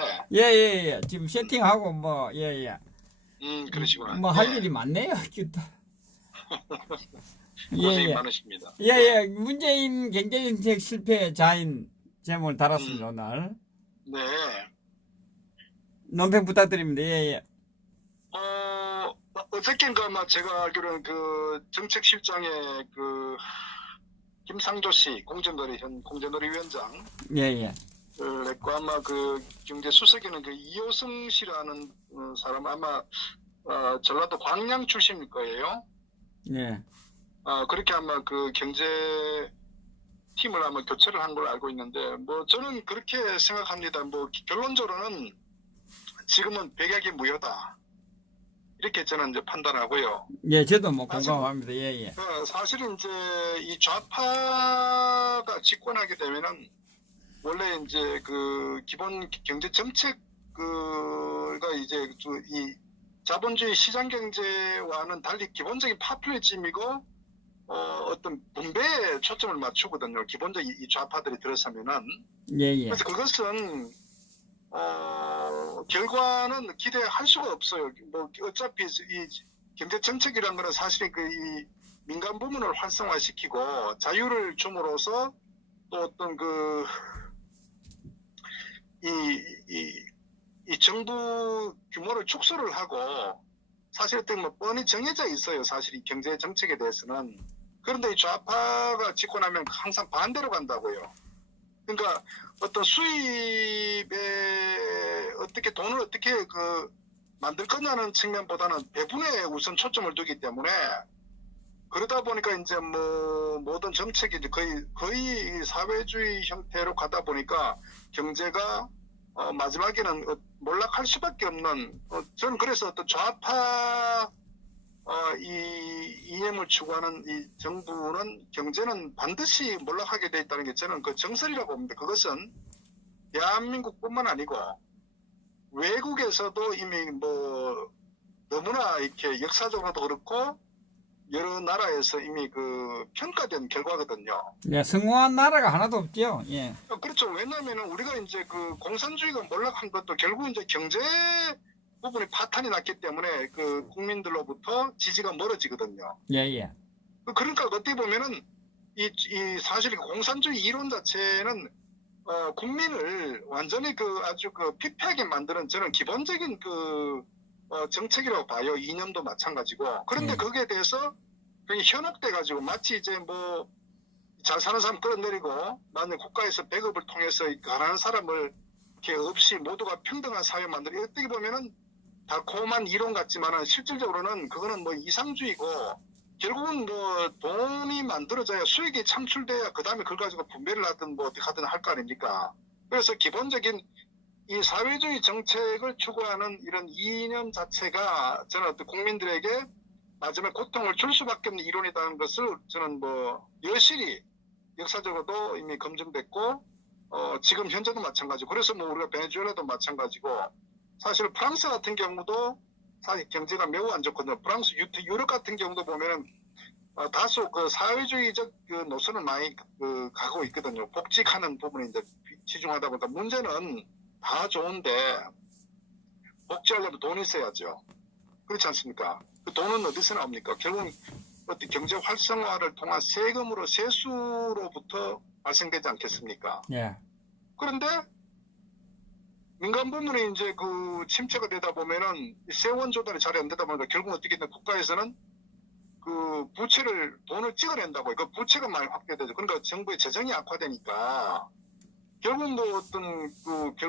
네. 예, 예, 예. 지금 세팅하고 뭐, 예, 예. 그러시구나. 뭐 할 예. 일이 많네요. 예, 고생이 예. 많으십니다. 예, 네. 예. 문재인 경제정책 실패 자인 제목을 달았습니다, 음, 오늘. 네. 논평 부탁드립니다. 예, 예. 어저께인가 아마 제가 알기로는 그 정책실장의 그 김상조 씨 현 공정거래 위원장 예, 예. 냈고 아마 그 경제수석에는 그 이호성 씨라는 사람 아마 전라도 광양 출신일 거예요. 예. 그렇게 아마 그 경제 팀을 아마 교체를 한 걸로 알고 있는데 뭐 저는 그렇게 생각합니다. 뭐 결론적으로는 지금은 백약이 무효다. 이렇게 저는 이제 판단하고요. 예, 저도 뭐 사실, 공감합니다. 예, 예. 사실은 이제 이 좌파가 집권하게 되면은 원래 이제 그 기본 경제 정책 그가 이제 이 자본주의 시장 경제와는 달리 기본적인 파퓰리즘이고 어떤 분배에 초점을 맞추거든요. 기본적인 이 좌파들이 들어서면은. 예, 예. 그래서 그것은 결과는 기대할 수가 없어요. 뭐 어차피 이 경제 정책이라는 거는 사실 그 이 민간 부문을 활성화시키고 자유를 줌으로써 또 어떤 그 이 정부 규모를 축소를 하고 사실 어떤 뭐 뻔히 정해져 있어요. 사실 이 경제 정책에 대해서는. 그런데 이 좌파가 집권하면 항상 반대로 간다고요. 그러니까 어떤 수입에 어떻게 돈을 어떻게 그 만들 거냐는 측면보다는 배분에 우선 초점을 두기 때문에 그러다 보니까 이제 뭐 모든 정책이 이제 거의 사회주의 형태로 가다 보니까 경제가 마지막에는 몰락할 수밖에 없는 저는 그래서 어떤 좌파 이 이념을 추구하는 이 정부는 경제는 반드시 몰락하게 돼 있다는 게 저는 그 정설이라고 봅니다. 그것은 대한민국뿐만 아니고 외국에서도 이미 뭐 너무나 이렇게 역사적으로도 그렇고 여러 나라에서 이미 그 평가된 결과거든요. 예, 성공한 나라가 하나도 없죠. 예. 그렇죠. 왜냐하면 우리가 이제 그 공산주의가 몰락한 것도 결국 이제 경제 부분이 파탄이 났기 때문에 그 국민들로부터 지지가 멀어지거든요. 예, 예. 그러니까 어떻게 보면은 이 사실 공산주의 이론 자체는 국민을 완전히 그 아주 그 피폐하게 만드는 저는 기본적인 그 정책이라고 봐요. 이념도 마찬가지고. 그런데 예. 거기에 대해서 그냥 현혹돼 가지고 마치 이제 뭐 잘 사는 사람 끌어내리고 나는 국가에서 배급을 통해서 가난한 사람을 이렇게 없이 모두가 평등한 사회 만들어 어떻게 보면은 달콤한 이론 같지만은 실질적으로는 그거는 뭐 이상주의고 결국은 뭐 돈이 만들어져야 수익이 창출돼야 그 다음에 그걸 가지고 분배를 하든 뭐 어떻게 하든 할 거 아닙니까? 그래서 기본적인 이 사회주의 정책을 추구하는 이런 이념 자체가 저는 어떤 국민들에게 마지막에 고통을 줄 수밖에 없는 이론이라는 것을 저는 뭐 여실히 역사적으로도 이미 검증됐고 지금 현재도 마찬가지고 그래서 뭐 우리가 베네수엘라도 마찬가지고 사실 프랑스 같은 경우도 사실 경제가 매우 안 좋거든요. 프랑스, 유럽 같은 경우도 보면은 다소 그 사회주의적 그 노선을 많이 그 가고 있거든요. 복직하는 부분에 이제 치중하다 보니까 문제는 다 좋은데 복지하려면 돈이 있어야죠. 그렇지 않습니까? 그 돈은 어디서 나옵니까? 결국은 어떤 경제 활성화를 통한 세금으로 세수로부터 발생되지 않겠습니까? 예. 그런데 민간 부문이 이제 그 침체가 되다 보면은 세원 조달이 잘 안 되다 보니까 결국 어떻게 되나 국가에서는 그 부채를 돈을 찍어낸다고요. 그 부채가 많이 확대되죠. 그러니까 정부의 재정이 악화되니까 결국 뭐 어떤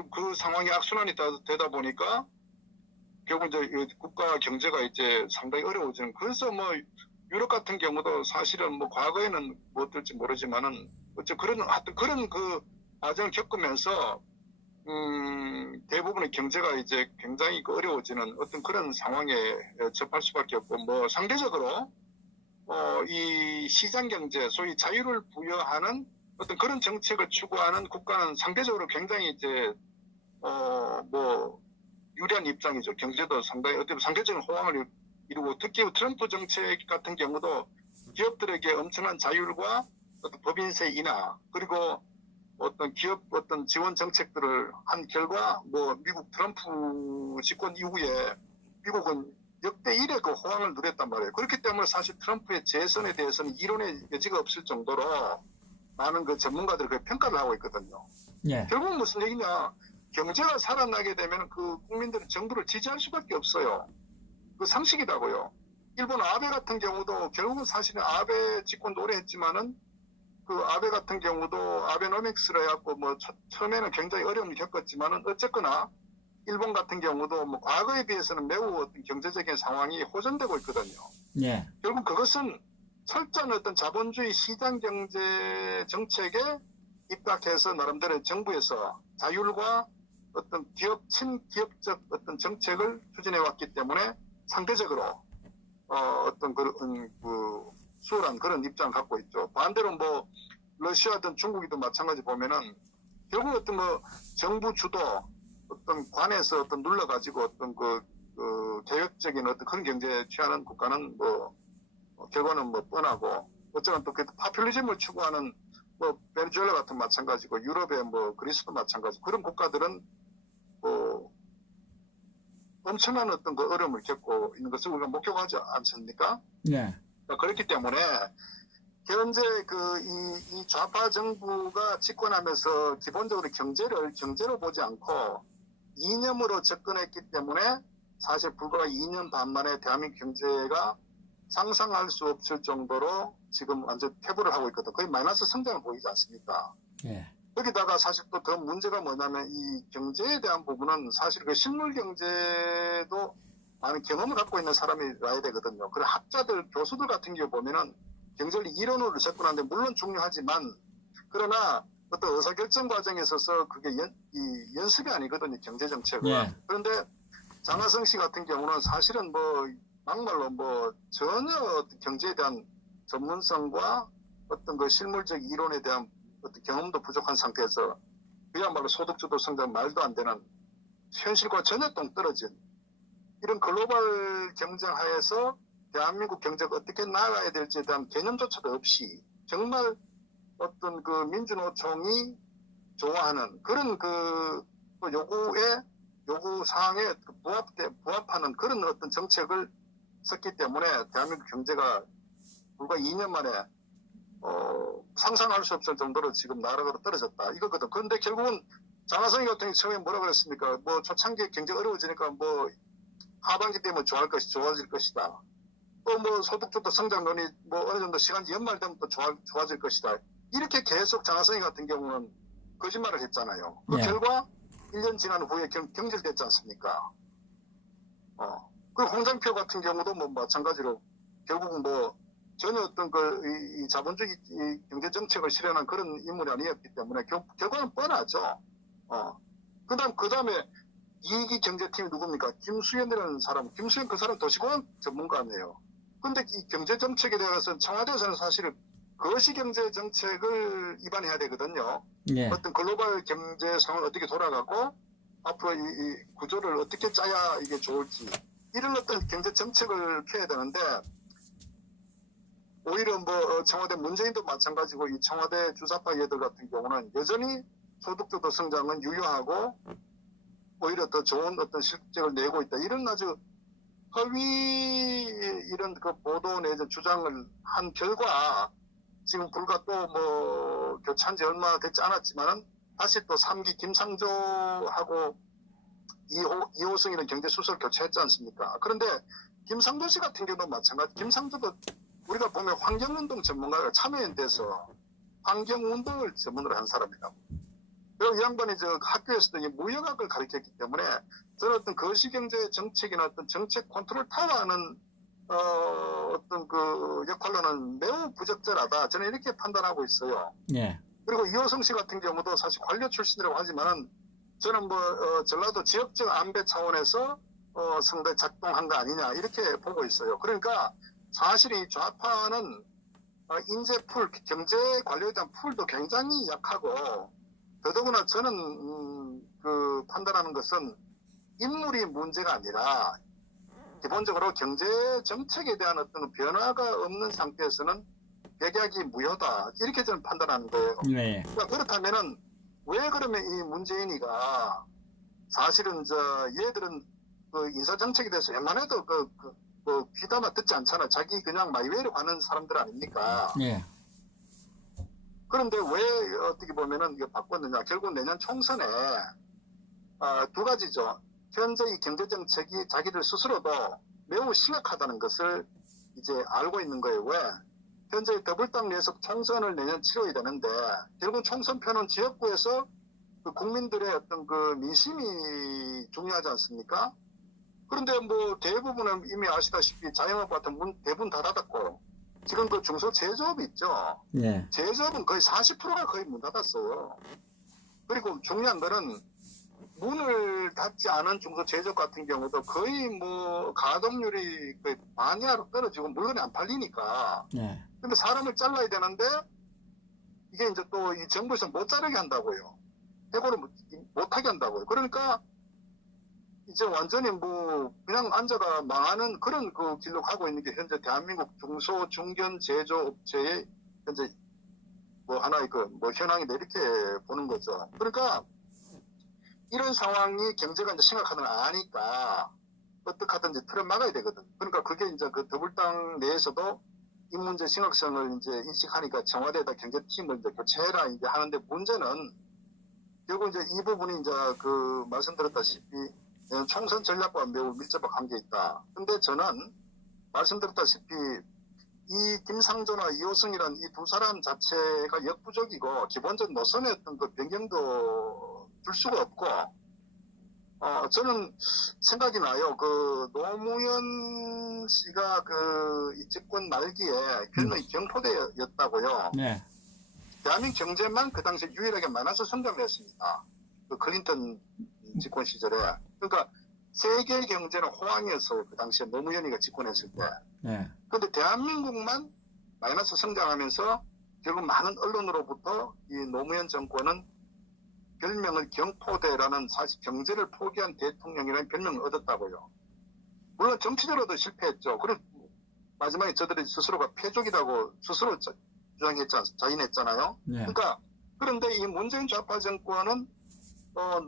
그 상황이 악순환이 되다 보니까 결국 이제 국가 경제가 이제 상당히 어려워지는. 그래서 뭐 유럽 같은 경우도 사실은 뭐 과거에는 뭐 어떨지 모르지만은 어째 그런 그 과정을 겪으면서 대부분의 경제가 이제 굉장히 어려워지는 어떤 그런 상황에 접할 수밖에 없고, 뭐 상대적으로 이 시장 경제, 소위 자유를 부여하는 어떤 그런 정책을 추구하는 국가는 상대적으로 굉장히 이제 뭐 유리한 입장이죠. 경제도 상당히 어떻게 보면 상대적인 호황을 이루고, 특히 트럼프 정책 같은 경우도 기업들에게 엄청난 자율과 어떤 법인세 인하, 그리고 어떤 기업 어떤 지원 정책들을 한 결과 뭐 미국 트럼프 집권 이후에 미국은 역대 1의 그 호황을 누렸단 말이에요. 그렇기 때문에 사실 트럼프의 재선에 대해서는 이론의 여지가 없을 정도로 많은 그 전문가들이 그 평가를 하고 있거든요. 예. 결국은 무슨 얘기냐? 경제가 살아나게 되면 그 국민들은 정부를 지지할 수밖에 없어요. 그 상식이라고요. 일본 아베 같은 경우도 결국은 사실은 아베 집권도 오래 했지만은 그 아베 같은 경우도 아베노믹스를 해갖고 뭐 처음에는 굉장히 어려움을 겪었지만은 어쨌거나 일본 같은 경우도 뭐 과거에 비해서는 매우 어떤 경제적인 상황이 호전되고 있거든요. 예. 결국 그것은 철저한 어떤 자본주의 시장 경제 정책에 입각해서 나름대로 정부에서 자율과 어떤 친기업적 어떤 정책을 추진해 왔기 때문에 상대적으로 어떤 그 수월한 그런 입장을 갖고 있죠. 반대로 뭐 러시아든 중국이든 마찬가지 보면은 결국 어떤 뭐 정부 주도 어떤 관에서 어떤 눌러가지고 어떤 그 계획적인 어떤 그런 경제에 취하는 국가는 뭐 결과는 뭐 뻔하고 어쩌면 또 그 파퓰리즘을 추구하는 뭐 베네수엘라 같은 마찬가지고 유럽의 뭐 그리스도 마찬가지 그런 국가들은 뭐 엄청난 어떤 그 어려움을 겪고 있는 것을 우리가 목격하지 않습니까? 예. 그렇기 때문에 현재 이 좌파 정부가 집권하면서 기본적으로 경제로 보지 않고 이념으로 접근했기 때문에 사실 불과 2년 반 만에 대한민국 경제가 상상할 수 없을 정도로 지금 완전 퇴보를 하고 있거든. 거의 마이너스 성장을 보이지 않습니까? 예. 여기다가 사실 또 더 문제가 뭐냐면 이 경제에 대한 부분은 사실 그 실물 경제도 많은 경험을 갖고 있는 사람이 와야 되거든요. 그래 학자들, 교수들 같은 경우 보면은 경제를 이론으로 접근하는데 물론 중요하지만 그러나 어떤 의사결정 과정에 있어서 그게 연습이 아니거든요. 경제정책은. 예. 그런데 장하성 씨 같은 경우는 사실은 뭐 막말로 뭐 전혀 어떤 경제에 대한 전문성과 어떤 그 실물적 이론에 대한 어떤 경험도 부족한 상태에서 그야말로 소득주도 성장 말도 안 되는 현실과 전혀 동떨어진 이런 글로벌 경쟁 하에서 대한민국 경제가 어떻게 나아가야 될지에 대한 개념조차도 없이 정말 어떤 그 민주노총이 좋아하는 그런 그 요구 사항에 부합하는 그런 어떤 정책을 썼기 때문에 대한민국 경제가 불과 2년 만에 상상할 수 없을 정도로 지금 나락으로 떨어졌다 이거거든. 그런데 결국은 장하성이 같은 경우 처음에 뭐라 그랬습니까? 뭐 초창기에 경제 어려워지니까 뭐 하반기 되면 좋아질 것이다. 또 뭐 소득주도 성장론이 뭐 어느 정도 시간이 연말되면 또 좋아질 것이다. 이렇게 계속 장하성이 같은 경우는 거짓말을 했잖아요. 그 네. 결과 1년 지난 후에 경질됐지 않습니까? 그리고 홍장표 같은 경우도 뭐 마찬가지로 결국은 뭐 전혀 어떤 이 자본주의 경제 정책을 실현한 그런 인물이 아니었기 때문에 결과는 뻔하죠. 그 다음에 이익이 경제팀이 누굽니까? 김수현이라는 사람. 김수현 그 사람 도시공학 전문가네요. 근데 이 경제 정책에 대해서는 청와대에서는 사실 거시 경제 정책을 입안해야 되거든요. 예. 어떤 글로벌 경제 상황을 어떻게 돌아가고 앞으로 이 구조를 어떻게 짜야 이게 좋을지 이런 어떤 경제 정책을 펴야 되는데 오히려 뭐 청와대 문재인도 마찬가지고 이 청와대 주사파 얘들 같은 경우는 여전히 소득주도 성장은 유효하고 오히려 더 좋은 어떤 실적을 내고 있다. 이런 아주 허위 이런 그 보도 내지 주장을 한 결과 지금 불과 또 뭐 교체한 지 얼마 되지 않았지만은 다시 또 3기 김상조하고 이호승이는 경제수석을 교체했지 않습니까? 그런데 김상조 씨 같은 경우도 마찬가지. 김상조도 우리가 보면 환경운동 전문가가 참여연대에서 환경운동을 전문으로 한 사람이라고. 그리고 이 양반이 학교에서도 이 무역학을 가르쳤기 때문에 저는 어떤 거시경제 정책이나 어떤 정책 컨트롤 타워하는 어떤 그 역할로는 매우 부적절하다. 저는 이렇게 판단하고 있어요. 예. 그리고 이호성 씨 같은 경우도 사실 관료 출신이라고 하지만은 저는 뭐 전라도 지역적 안배 차원에서 상당히 작동한 거 아니냐 이렇게 보고 있어요. 그러니까 사실 이 좌파는 인재풀, 경제 관료에 대한 풀도 굉장히 약하고 더더구나 저는 그 판단하는 것은 인물이 문제가 아니라 기본적으로 경제 정책에 대한 어떤 변화가 없는 상태에서는 백약이 무효다 이렇게 저는 판단하는 거예요. 네. 그러니까 그렇다면은 왜 그러면 이 문재인이가 사실은 얘들은 그 인사정책에 대해서 웬만해도 귀담아 듣지 않잖아. 자기 그냥 마이웨이로 가는 사람들 아닙니까? 예. 그런데 왜 어떻게 보면은 이거 바꿨느냐. 결국 내년 총선에 두 가지죠. 현재 이 경제정책이 자기들 스스로도 매우 심각하다는 것을 이제 알고 있는 거예요. 왜? 현재 더불당 내에서 총선을 내년 치러야 되는데 결국 총선표는 지역구에서 그 국민들의 어떤 그 민심이 중요하지 않습니까? 그런데 뭐 대부분은 이미 아시다시피 자영업 같은 문 대부분 다 닫았고 지금 그 중소 제조업이 있죠. 예. 제조업은 거의 40%가 거의 문 닫았어요. 그리고 중요한 거는 문을 닫지 않은 중소 제조업 같은 경우도 거의 뭐 가동률이 거의 반 이하로 떨어지고 물건이 안 팔리니까. 예. 근데 사람을 잘라야 되는데 이게 이제 또 이 정부에서 못 자르게 한다고요. 해고를 못하게 한다고요. 그러니까 이제 완전히 뭐 그냥 앉아가 망하는 그런 그 길로 가고 있는 게 현재 대한민국 중소 중견 제조업체의 현재 뭐 하나의 그 뭐 현황이다 이렇게 보는 거죠. 그러니까 이런 상황이 경제가 이제 심각하다는 걸 아니까 어떻게 하든지 틀을 막아야 되거든. 그러니까 그게 이제 그 더불당 내에서도 이 문제 심각성을 이제 인식하니까 청와대에다 경제팀을 이제 교체해라 이제 하는데 문제는 결국 이제 이 부분이 이제 그 말씀드렸다시피 총선 전략과 매우 밀접하게 관계 있다. 근데 저는 말씀드렸다시피 이 김상조나 이호승이라는 이 두 사람 자체가 역부족이고 기본적 노선의 어떤 그 변경도 줄 수가 없고 저는 생각이 나요. 그 노무현 씨가 그 이 집권 말기에 별명이 경포대였다고요. 네. 대한민국 경제만 그 당시에 유일하게 마이너스 성장을 했습니다. 그 클린턴 집권 시절에. 그러니까 세계 경제는 호황이었어요. 그 당시에 노무현이가 집권했을 때. 네. 그런데 대한민국만 마이너스 성장하면서 결국 많은 언론으로부터 이 노무현 정권은 별명을 경포대라는 사실 경제를 포기한 대통령이라는 별명을 얻었다고요. 물론 정치적으로도 실패했죠. 그리고 마지막에 저들이 스스로가 패족이라고 스스로 자인했잖아요. 네. 그러니까 그런데 이 문재인 좌파 정권은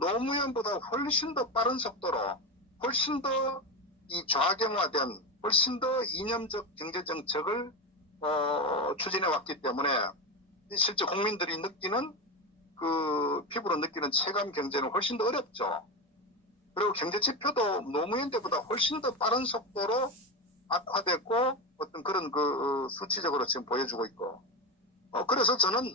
노무현보다 훨씬 더 빠른 속도로 훨씬 더 이 좌경화된 훨씬 더 이념적 경제 정책을 추진해 왔기 때문에 실제 국민들이 느끼는 그 피부로 느끼는 체감 경제는 훨씬 더 어렵죠. 그리고 경제 지표도 노무현 때보다 훨씬 더 빠른 속도로 악화됐고 어떤 그런 그 수치적으로 지금 보여주고 있고 그래서 저는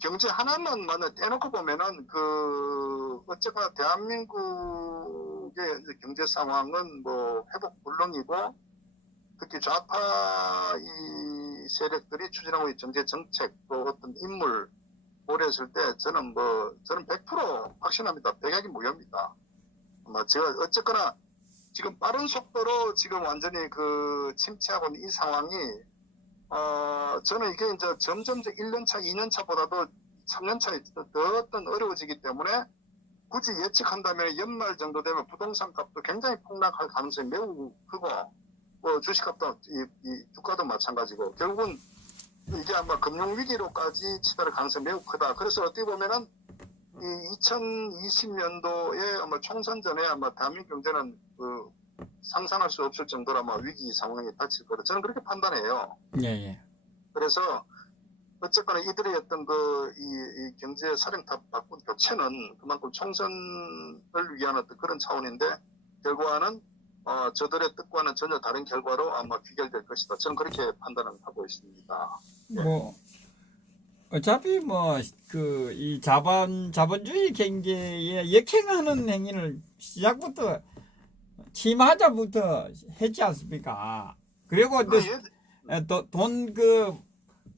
경제 하나만 떼놓고 보면은 그 어쨌거나 대한민국의 경제 상황은 뭐 회복 불능이고 특히 좌파 이 세력들이 추진하고 있는 경제 정책 또 어떤 인물 고려했을 때 저는 100% 확신합니다. 백약이 무효입니다. 제가 어쨌거나 지금 빠른 속도로 지금 완전히 그 침체하고 있는 이 상황이 저는 이게 이제 점점 1년차, 2년차보다도 3년차에 더 어떤 어려워지기 때문에 굳이 예측한다면 연말 정도 되면 부동산 값도 굉장히 폭락할 가능성이 매우 크고, 뭐 주식값도, 이 주가도 마찬가지고, 결국은 이게 아마 금융위기로까지 치달을 가능성이 매우 크다. 그래서 어떻게 보면은 이 2020년도에 아마 총선 전에 아마 대한민국 경제는 그 상상할 수 없을 정도로 아마 위기 상황에 닥칠 거라 저는 그렇게 판단해요. 예, 예. 그래서 어쨌거나 이들의 어떤 이 경제 사령탑 바꾼 교체는 그만큼 총선을 위한 어떤 그런 차원인데 결과는 저들의 뜻과는 전혀 다른 결과로 아마 귀결될 것이다. 저는 그렇게 판단을 하고 있습니다. 뭐 어차피 뭐 그 이 자본주의 경제에 역행하는 행위를 시작부터 침하자부터 했지 않습니까? 그리고 돈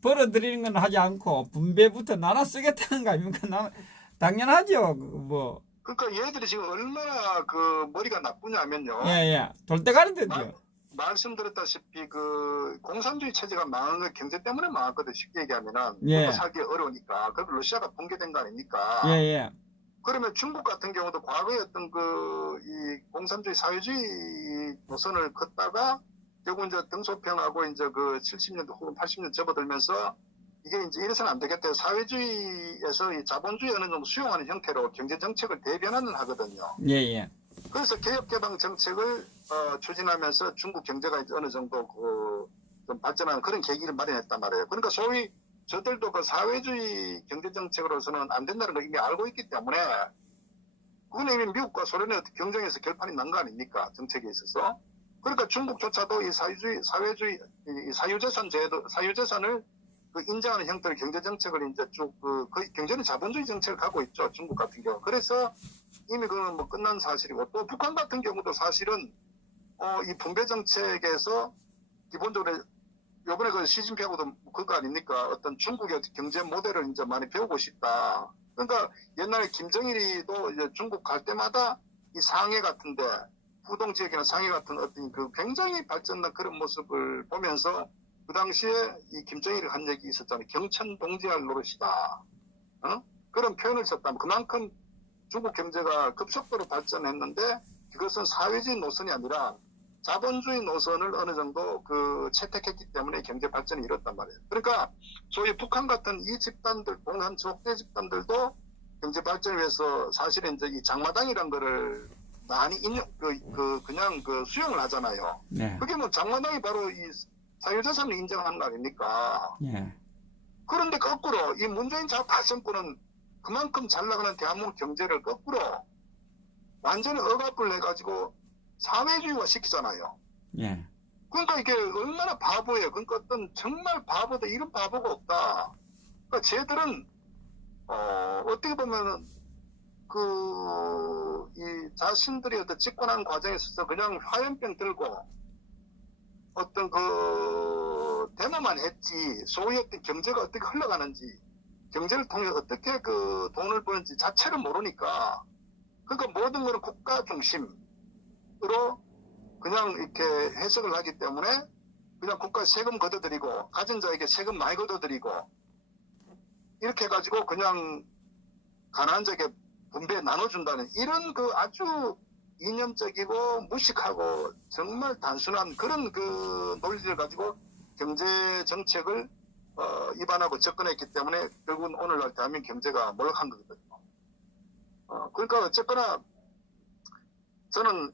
벌어들이는 건 하지 않고 분배부터 나눠 쓰겠다는 거 아닙니까? 당연하죠. 뭐. 그러니까 얘들이 지금 얼마나 그 머리가 나쁘냐면요. 예. 돌대가리 됐죠. 말씀드렸다시피 그 공산주의 체제가 망한 건 경제 때문에 망했거든. 쉽게 얘기하면은 예. 먹고 살기 어려우니까. 그리고 러시아가 붕괴된 거 아닙니까? 예. 그러면 중국 같은 경우도 과거에 어떤 이 공산주의 사회주의 노선을 걷다가 결국 이제 등소평하고 이제 그 70년대 혹은 80년 접어들면서 이게 이제 이래서는 안 되겠다. 사회주의에서 이 자본주의 어느 정도 수용하는 형태로 경제 정책을 대변하는 하거든요. 예, 예. 그래서 개혁 개방 정책을 추진하면서 중국 경제가 이제 어느 정도 좀 발전하는 그런 계기를 마련했단 말이에요. 그러니까 소위 저들도 그 사회주의 경제 정책으로서는 안 된다는 걸 이미 알고 있기 때문에 그건 이미 미국과 소련의 어떤 경쟁에서 결판이 난 거 아닙니까? 정책에 있어서. 그러니까 중국조차도 이 사회주의, 이 사유재산 제도, 사유재산을 그 인정하는 형태의 경제 정책을 이제 쭉 거의 경제는 자본주의 정책을 갖고 있죠. 중국 같은 경우. 그래서 이미 그건 뭐 끝난 사실이고 또 북한 같은 경우도 사실은 이 분배 정책에서 기본적으로 요번에 그 시진핑하고도 그거 아닙니까? 어떤 중국의 경제 모델을 이제 많이 배우고 싶다. 그러니까 옛날에 김정일이도 이제 중국 갈 때마다 이 상해 같은데 후동 지역이나 상해 같은 어떤 그 굉장히 발전한 그런 모습을 보면서 그 당시에 이 김정일이 한 얘기 있었잖아요. 경천 동지할 노릇이다. 그런 표현을 썼다면 그만큼 중국 경제가 급속도로 발전했는데 그것은 사회주의 노선이 아니라 자본주의 노선을 어느 정도 채택했기 때문에 경제 발전이 이뤘단 말이에요. 그러니까 소위 북한 같은 이 집단들, 공산 적대 집단들도 경제 발전을 위해서 사실은 이제 이 장마당이란 거를 많이 그냥 수용을 하잖아요. 네. 그게 뭐 장마당이 바로 이 사유재산을 인정하는 거 아닙니까? 예. 그런데 거꾸로 이 문재인 좌파 정권은 그만큼 잘 나가는 대한민국 경제를 거꾸로 완전히 억압을 해가지고 사회주의화 시키잖아요. 예. 그러니까 이게 얼마나 바보예요. 그러니까 어떤 정말 바보다 이런 바보가 없다. 그러니까 쟤들은 어떻게 보면은 이 자신들이 어떤 집권하는 과정에 있어서 그냥 화염병 들고 어떤 데모만 했지 소위 어떤 경제가 어떻게 흘러가는지 경제를 통해 어떻게 돈을 버는지 자체를 모르니까 그러니까 모든 것은 국가 중심으로 그냥 이렇게 해석을 하기 때문에 그냥 국가 세금 걷어들이고 가진 자에게 세금 많이 걷어들이고 이렇게 해가지고 그냥 가난한 자에게 분배 나눠준다는 이런 아주 이념적이고 무식하고 정말 단순한 그런 논리를 가지고 경제 정책을 입안하고 접근했기 때문에 결국은 오늘날 대한민국 경제가 몰락한 거거든요. 그러니까 어쨌거나 저는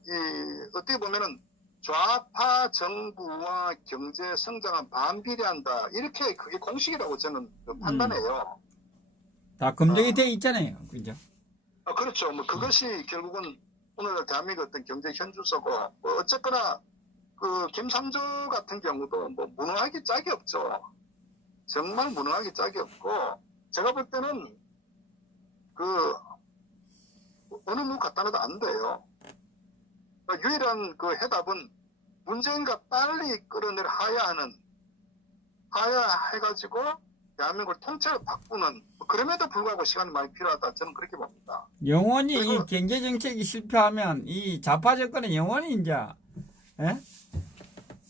어떻게 보면은 좌파 정부와 경제 성장은 반비례한다 이렇게 그게 공식이라고 저는 판단해요. 다 검증이 돼 있잖아요. 그죠? 그렇죠. 뭐 그것이 결국은 오늘 대한민국 어떤 경제 현주소고 어쨌거나 김상조 같은 경우도 뭐 무능하기 짝이 없죠. 정말 무능하기 짝이 없고 제가 볼 때는 어느 누구 갖다 놔도 안 돼요. 그러니까 유일한 해답은 문재인과 빨리 끌어내려 하야해가지고 대한민국을 통째로 바꾸는 그럼에도 불구하고 시간이 많이 필요하다 저는 그렇게 봅니다. 영원히 이 경제 정책이 실패하면 이 좌파 정권은 영원히 이제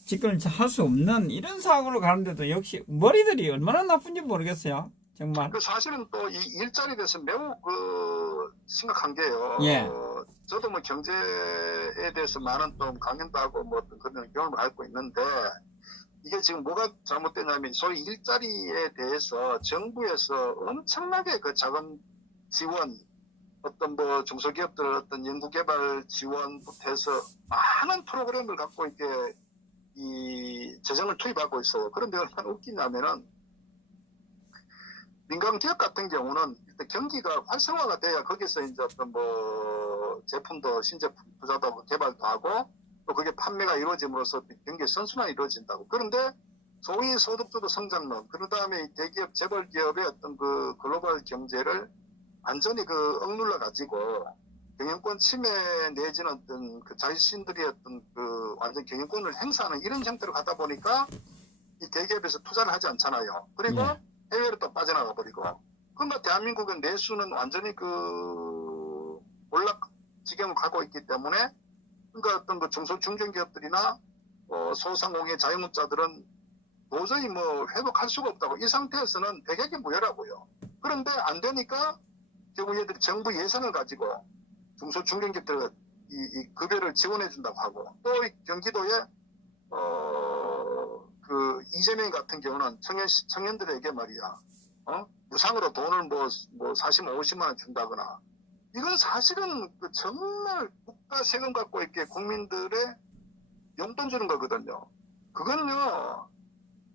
집권을 할 수 없는 이런 상황으로 가는데도 역시 머리들이 얼마나 나쁜지 모르겠어요. 정말. 사실은 또 이 일자리에 대해서 매우 심각한 게요. 예. 저도 뭐 경제에 대해서 많은 또 강연도 하고 뭐 어떤 그런 경험을 갖고 있는데 이게 지금 뭐가 잘못됐냐면 소위 일자리에 대해서 정부에서 엄청나게 자금 지원 어떤 뭐 중소기업들 어떤 연구개발 지원부터 해서 많은 프로그램을 갖고 이렇게 이 재정을 투입하고 있어요. 그런데 얼마나 웃기냐면은 민간 기업 같은 경우는 일단 경기가 활성화가 돼야 거기서 이제 어떤 뭐 제품도 신제품 투자도 개발도 하고 또 그게 판매가 이루어짐으로써 경기의 선순환이 이루어진다고. 그런데 소위 소득주도 성장론, 그 다음에 대기업, 재벌기업의 어떤 글로벌 경제를 완전히 억눌러 가지고 경영권 침해 내지는 어떤 자신들이 어떤 완전 경영권을 행사하는 이런 형태로 가다 보니까 이 대기업에서 투자를 하지 않잖아요. 그리고 해외로 또 빠져나가 버리고. 그러니까 대한민국의 내수는 완전히 몰락 지경을 가고 있기 때문에 그러니까 어떤 중소 중견기업들이나 소상공인 자영업자들은 도저히 뭐 회복할 수가 없다고. 이 상태에서는 백약이 무효라고요. 그런데 안 되니까 결국 얘들이 정부 예산을 가지고 중소 중견기업들 이 급여를 지원해 준다고 하고 또 경기도에 그 이재명 같은 경우는 청년들에게 말이야, 무상으로 돈을 뭐 40만 50만 원 준다거나, 이건 사실은 그 정말 국가 세금 갖고 이렇게 국민들의 용돈 주는 거거든요. 그건요,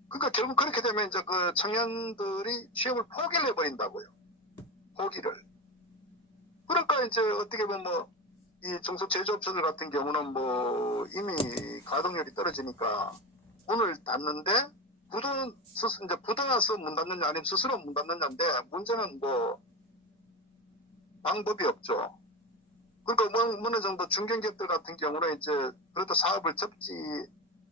그러니까 결국 그렇게 되면 이제 그 청년들이 취업을 포기를 해버린다고요. 포기를. 그러니까 이제 어떻게 보면 뭐, 이 중소 제조업체들 같은 경우는 뭐 이미 가동률이 떨어지니까 문을 닫는데 이제 부도나서 문 닫느냐 아니면 스스로 문 닫느냐인데 문제는 뭐 방법이 없죠. 그러니까 뭐 어느 정도 중견기업들 같은 경우는 이제 그래도 사업을 접지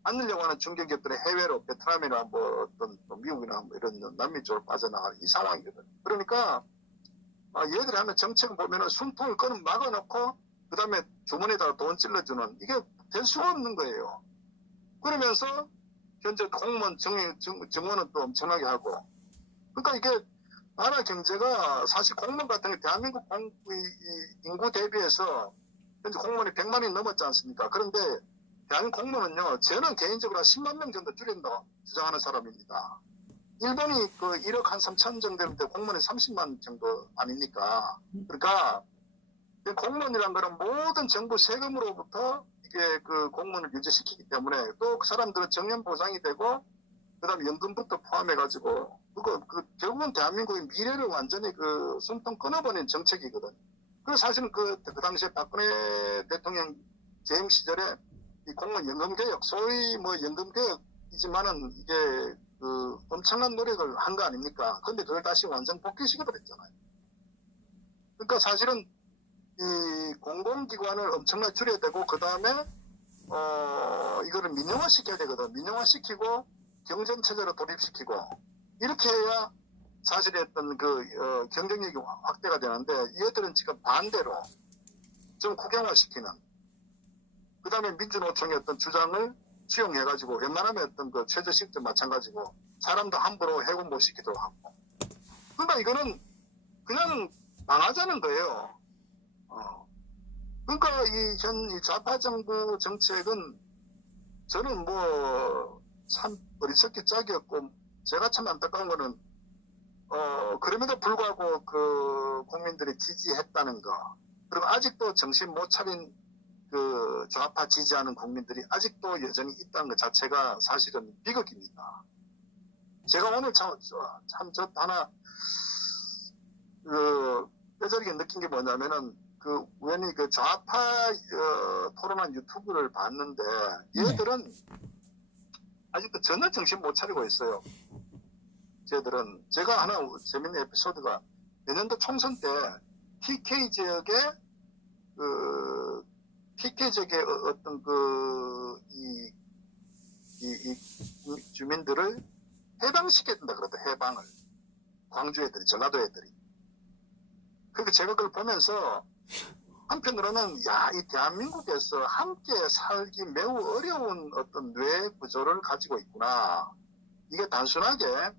않으려고 하는 중견기업들은 해외로 베트남이나 뭐 어떤 미국이나 뭐 이런 남미 쪽으로 빠져나갈 이 상황이거든요. 그러니까 얘들이 하는 정책을 보면은 숨통을 끄는 막아놓고 그 다음에 주머니에다가 돈 찔러주는, 이게 될 수가 없는 거예요. 그러면서 현재 공무원 증원은 또 엄청나게 하고, 그러니까 이게 나라 경제가 사실 공무원 같은 게 대한민국 인구 대비해서 현재 공무원이 100만이 넘었지 않습니까? 그런데 대한민국 공무원은요, 저는 개인적으로 한 10만 명 정도 줄인다고 주장하는 사람입니다. 일본이 그 1억 한 3천 정도 되는데 공무원이 30만 정도 아닙니까? 그러니까 공무원이란 거는 모든 정부 세금으로부터 이게 그 공무원을 유지시키기 때문에, 또 그 사람들은 정년 보장이 되고, 그 다음에 연금부터 포함해가지고, 결국은 대한민국의 미래를 완전히 그 숨통 끊어버린 정책이거든. 그래서 사실은 그 당시에 박근혜 대통령 재임 시절에 이 공무원 연금개혁, 소위 뭐 연금개혁이지만은 이게 그 엄청난 노력을 한 거 아닙니까? 근데 그걸 다시 완전 복귀시켜버렸잖아요. 그러니까 사실은 이 공공기관을 엄청나게 줄여야 되고, 그 다음에 이거를 민영화시켜야 되거든. 민영화시키고 경쟁체제로 돌입시키고, 이렇게 해야 사실 어떤 그 경쟁력이 확대가 되는데, 얘들은 지금 반대로 좀 국영화시키는, 그 다음에 민주노총의 어떤 주장을 수용해가지고 웬만하면 어떤 그 최저시급도 마찬가지고 사람도 함부로 해고 못 시키도록 하고, 그러니까 이거는 그냥 망하자는 거예요. 그러니까 이 좌파 정부 정책은 저는 뭐 참 어리석기 짝이 없고, 제가 참 안타까운 거는 그럼에도 불구하고 그 국민들이 지지했다는 거, 그리고 아직도 정신 못 차린 그 좌파 지지하는 국민들이 아직도 여전히 있다는 것 자체가 사실은 비극입니다. 제가 오늘 저 하나 뼈저리게 느낀 게 뭐냐면은, 그 우연히 그 좌파 토론한 유튜브를 봤는데, 얘들은 아직도 전혀 정신 못 차리고 있어요. 쟤들은, 제가 하나 재밌는 에피소드가, 내년도 총선 때 TK 지역의 어떤 이 주민들을 해방시켜야 된다 그러다, 해방을. 광주 애들이, 전라도 애들이. 그러니까 제가 그걸 보면서 한편으로는 이 대한민국에서 함께 살기 매우 어려운 어떤 뇌 구조를 가지고 있구나. 이게 단순하게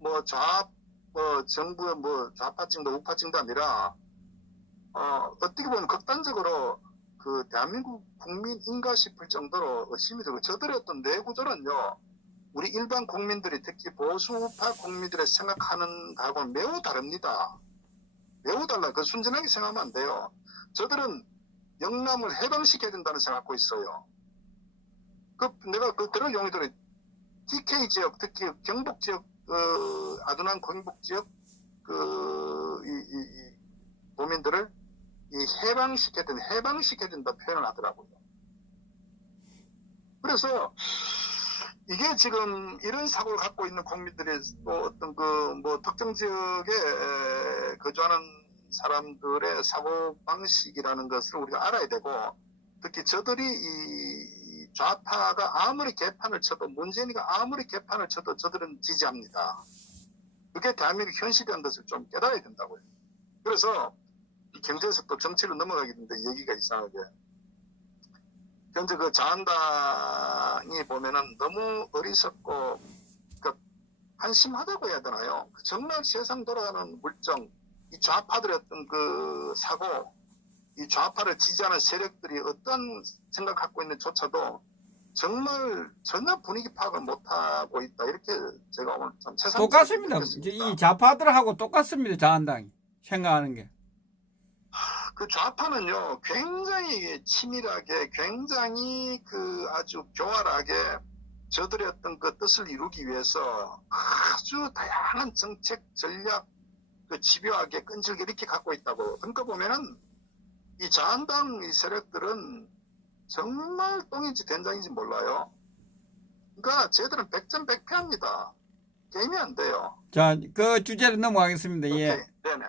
뭐 정부의 뭐 좌파층도 우파층도 아니라 어떻게 보면 극단적으로 그 대한민국 국민인가 싶을 정도로 의심이 들고, 저들의 어떤 뇌 구조는요, 우리 일반 국민들이 특히 보수 우파 국민들의 생각하는 거하고는 매우 다릅니다. 매우 달라. 그 순진하게 생각하면 안 돼요. 저들은 영남을 해방시켜야 된다는 생각하고 있어요. 내가 그런 용의들이 TK 지역, 특히 경북 지역, 아둔한 경북 지역, 이 도민들을 해방시켜야 된다 표현을 하더라고요. 그래서 이게 지금 이런 사고를 갖고 있는 국민들이 또 어떤 뭐 특정 지역에 거주하는 사람들의 사고 방식이라는 것을 우리가 알아야 되고, 특히 저들이 이 좌파가 아무리 개판을 쳐도, 문재인이가 아무리 개판을 쳐도 저들은 지지합니다. 그게 대한민국 현실이라는 것을 좀 깨달아야 된다고요. 그래서 경제에서 또 정치로 넘어가게 되는데, 얘기가 이상하게 현재 그 자한당이 보면은 너무 어리석고, 그러니까 한심하다고 해야 되나요? 정말 세상 돌아가는 물정, 이 좌파들의 어떤 그 사고, 이 좌파를 지지하는 세력들이 어떤 생각 갖고 있는 조차도 정말 전혀 분위기 파악을 못하고 있다. 이렇게 제가 오늘 참 새삼 똑같습니다. 느꼈습니다. 이 좌파들하고 똑같습니다. 자한당이 생각하는 게. 그 좌파는요, 굉장히 치밀하게, 굉장히 그 아주 교활하게 저들의 어떤 그 뜻을 이루기 위해서 아주 다양한 정책, 전략, 그 집요하게 끈질게 이렇게 갖고 있다고. 그러니까 보면은 이 자한당 이 세력들은 정말 똥인지 된장인지 몰라요. 그러니까 쟤들은 백전백패합니다. 게임이 안 돼요. 자, 그 주제로 넘어가겠습니다. 예. 오케이. 네네.